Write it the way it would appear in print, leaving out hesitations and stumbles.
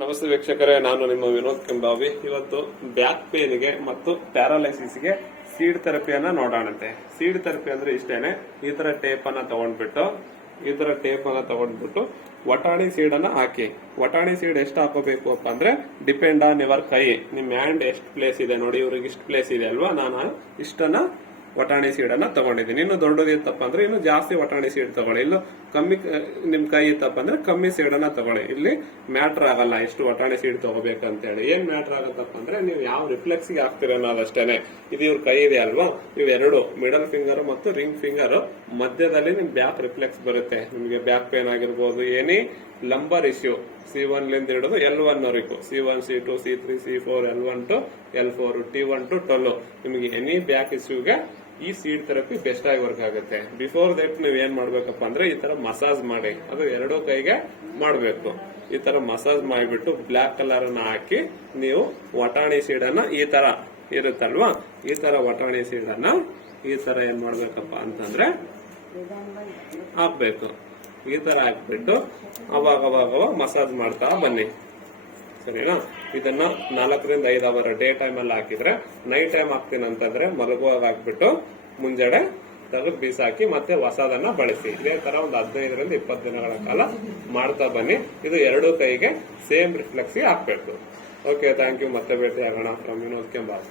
ನಮಸ್ತೆ ವೀಕ್ಷಕರೇ, ನಾನು ನಿಮ್ಮ ವಿನೋದ್ ಕೆಂಬಾವಿ. ಇವತ್ತು ಬ್ಯಾಕ್ ಪೇನ್ಗೆ ಮತ್ತು ಪ್ಯಾರಾಲೈಸಿಸ್ಗೆ ಸೀಡ್ ಥೆರಪಿಯನ್ನ ನೋಡೋಣಂತೆ. ಸೀಡ್ ಥೆರಪಿ ಅಂದ್ರೆ ಇಷ್ಟೇನೆ, ಈ ತರ ಟೇಪ್ ಅನ್ನ ತಗೊಂಡ್ಬಿಟ್ಟು ವಟಾಣಿ ಸೀಡ್ ಅನ್ನ ಹಾಕಿ. ವಟಾಣಿ ಸೀಡ್ ಎಷ್ಟು ಹಾಕೋಬೇಕು ಅಪ್ಪ ಅಂದ್ರೆ ಡಿಪೆಂಡ್ ಆನ್ ಯುವರ್ ಕೈ. ನಿಮ್ ಹ್ಯಾಂಡ್ ಎಷ್ಟು ಪ್ಲೇಸ್ ಇದೆ ನೋಡಿ, ಇವ್ರಿಗೆ ಇಷ್ಟು ಪ್ಲೇಸ್ ಇದೆ ಅಲ್ವಾ, ನಾನು ಇಷ್ಟನ್ನ ವಟಾಣಿ ಸೀಡ್ ಅನ್ನ ತಗೊಂಡಿದ್ದೀನಿ. ಇನ್ನು ದೊಡ್ಡದು ಇತ್ತಪ್ಪ ಅಂದ್ರೆ ಇನ್ನು ಜಾಸ್ತಿ ವಟಾಣಿ ಸೀಡ್ ತಗೊಳ್ಳಿ. ಇನ್ನು ಕಮ್ಮಿ ನಿಮ್ ಕೈ ಇತ್ತಪ್ಪ ಅಂದ್ರೆ ಕಮ್ಮಿ ಸೀಡ್ ಅನ್ನ ತಗೊಳ್ಳಿ. ಇಲ್ಲಿ ಮ್ಯಾಟರ್ ಆಗಲ್ಲ ಎಷ್ಟು ವಟಾಣಿ ಸೀಡ್ ತಗೋಬೇಕಂತ ಹೇಳಿ. ಏನ್ ಮ್ಯಾಟರ್ ಆಗತ್ತಪ್ಪ ಅಂದ್ರೆ ನೀವು ಯಾವ ರಿಫ್ಲೆಕ್ಸ್ ಗೆ ಹಾಕ್ತೀರ ಅನ್ನೋದಷ್ಟೇನೆ. ಇದು ಇವ್ರ ಕೈ ಇದೆ ಅಲ್ವಾ, ಇವೆರಡು ಮಿಡಲ್ ಫಿಂಗರ್ ಮತ್ತು ರಿಂಗ್ ಫಿಂಗರ್ ಮಧ್ಯದಲ್ಲಿ ನಿಮ್ ಬ್ಯಾಕ್ ರಿಫ್ಲೆಕ್ಸ್ ಬರುತ್ತೆ. ನಿಮ್ಗೆ ಬ್ಯಾಕ್ ಪೇನ್ ಆಗಿರ್ಬೋದು, ಏನಿ ಲಂಬರ್ ಇಶ್ಯೂ C1 ಲಿಂದ ಹಿಡಿದು L1 ವರೆಗೂ, C1 C2 C3 C4 L1 to L4 T1 to 12 ನಿಮಗೆ ಎನಿ ಬ್ಯಾಕ್ ಇಶ್ಯೂಗೆ ಈ ಸೀಡ್ ಥೆರಪಿ ಬೆಸ್ಟ್ ಆಗಿ ವರ್ಕ್ ಆಗುತ್ತೆ. ಬಿಫೋರ್ ದಟ್ ನೀವು ಏನ್ ಮಾಡ್ಬೇಕಪ್ಪ ಅಂದ್ರೆ ಈ ತರ ಮಸಾಜ್ ಮಾಡಿ, ಅದು ಎರಡೂ ಕೈಗೆ ಮಾಡಬೇಕು. ಈ ತರ ಮಸಾಜ್ ಮಾಡಿಬಿಟ್ಟು ಬ್ಲಾಕ್ ಕಲರ್ ಅನ್ನ ಹಾಕಿ ನೀವು ವಟಾಣಿ ಸೀಡ್ ಅನ್ನ ಈ ತರ ಇರುತ್ತಲ್ವಾ, ಈ ತರ ವಟಾಣಿ ಸೀಡ್ ಅನ್ನ ಈ ತರ ಏನ್ ಮಾಡ್ಬೇಕಪ್ಪ ಅಂತಂದ್ರೆ ಹಾಕ್ಬೇಕು. ಈ ತರ ಹಾಕ್ಬಿಟ್ಟು ಅವಾಗ ಮಸಾಜ್ ಮಾಡ್ತಾ ಬನ್ನಿ, ಸರಿನಾ? ಇದನ್ನ 4 ರಿಂದ 5 ಅವರ್ ಡೇ ಟೈಮ್ ಅಲ್ಲಿ ಹಾಕಿದ್ರೆ, ನೈಟ್ ಟೈಮ್ ಹಾಕ್ತೀನಿ ಅಂತಂದ್ರೆ ಮಲಗುವಾಗ ಹಾಕ್ಬಿಟ್ಟು ಮುಂಜಾನೆ ತೆಗೆದು ಬೀಸಾಕಿ ಮತ್ತೆ ಹೊಸದನ್ನ ಬಳಸಿ. ಇದೇ ತರ ಒಂದು 15 ರಿಂದ 20 ದಿನಗಳ ಕಾಲ ಮಾಡ್ತಾ ಬನ್ನಿ. ಇದು ಎರಡೂ ಕೈಗೆ ಸೇಮ್ ರಿಫ್ಲೆಕ್ಸ್ ಹಾಕ್ಬೇಕು. Okay, thank you. ಮತ್ತೆ ಭೇಟಿ ಆಗೋಣ. ಫ್ರಮ್ ವಿನೋದ್ ಕೆಂಬಾವಿ.